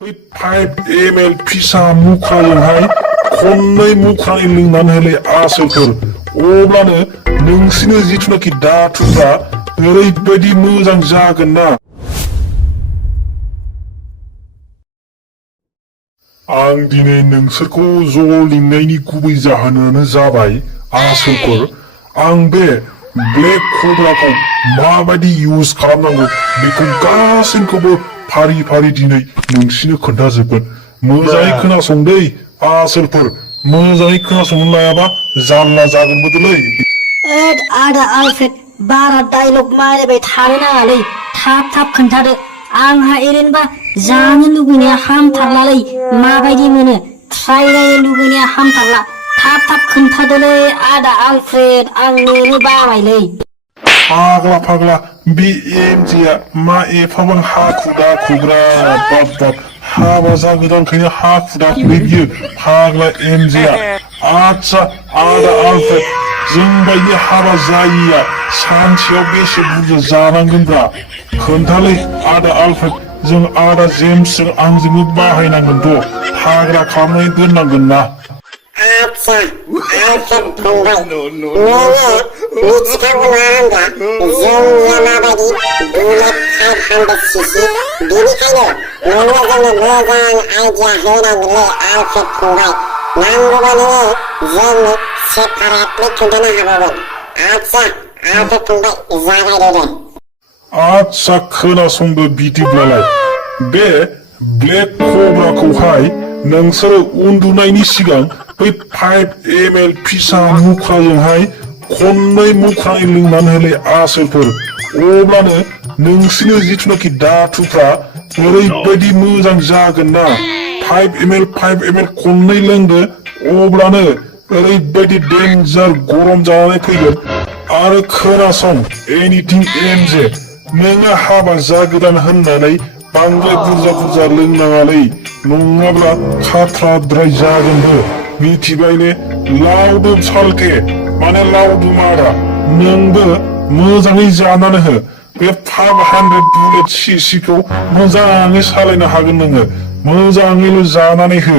5ml फिसा मुख्राजोंहाय खननै मुख्रानि लोंनानै होलाय आसोलफोर अब्लानो नोंसिनि जिथुनाखि दाथुफ्रा ओरैबायदि मोजां जागोन ना। आं दिनै नोंसोरखौ ज' लिंनायनि गुबै जाहोनानो जाबाय आसोलफोर आं बे ब्लेक कब्राखौ माबायदि इउज खालामनांगौ बेखौ गासैखौबो फारि फारि दिनै नोंसिनो खोन्थाजोबगोन। मोजाङै खोनासंदै आसोलफोर, मोजाङै खोनासंनो लायाबा जारला जागोनबोदोलै। आदा आलफ्रेड बारा डायलग मारिबाय थानो नाङालै, थाब थाब खोन्थादो। आंहा एरैनोबा जानो लुबैनाया हामथारलालै, माबायदि मोनो ट्राइ नायनो लुबैनाया हामथारला। थाब थाब खोन्थादोलै आदा आलफ्रेड, आं नेनो बाबायलै। फाग्ला बे एमजेआ मा एफाबां हाखु दाखुब्रा, बाब बाब हाबा जागोदानखायनो हाखु दाखुलै बियो फाग्ला एमजेआ। आदसा आदा आलफ्रेड, जोंबायदि हाबा जायिया सानसेयाव बेसे बुरजा जानांगोनब्रा खोन्थालै आदा आलफ्रेड। जों आदा जेम्सजों आंजोंबो बाहायनांगोनथ', हाग्रा खालामनानै दोननांगोन ना। आच्छा आलफ्रेड फंबाय, नोङो मिथिखागौ नङा होनब्ला जोंनिया माबायदि बुलेट 500cc, बेनिखायनो नोङो जोंनो मोजां आइडिया होनांगोनलै आलफ्रेड फंबाय। नांगौबा नोङो जोंनो सेपारेटलि खोन्थानो हाबावगोन। आच्छा आलफ्रेड फंबाय, जागायदो दे। आदसा खोनासंदो बिदिब्लालाय, बे ब्लेक कब्राखौहाय नोंसोरो उन्दुनायनि सिगां बै 5ml फिसा मुख्राजोंहाय खननै मुख्रानि लोंनानै होलाय आसोलफोर अब्लानो नोंसिनि जिथुनाखि दाथुफ्रा ओरैबायदि मोजां जागोन ना। 5ml खननै लोंदो अब्लानो ओरैबायदि डेन्जार गरम जानानै फैगोन। आरो खोनासं एनिथिं एमजे, नोङो हाबा जागोदान होननानै बांद्राय बुरजा लोंनाङालै, नङाब्ला खाथ्राद्राय जागोनबो मिथिबाय ने। लावदुम सालके माने लावदुम आदा, नोंबो मोजाङै जानानै हो। बे 500 बुलेट cc खौ मोजाङै सालायनो हागोन नोङो, मोजाङैल' जानानै हो।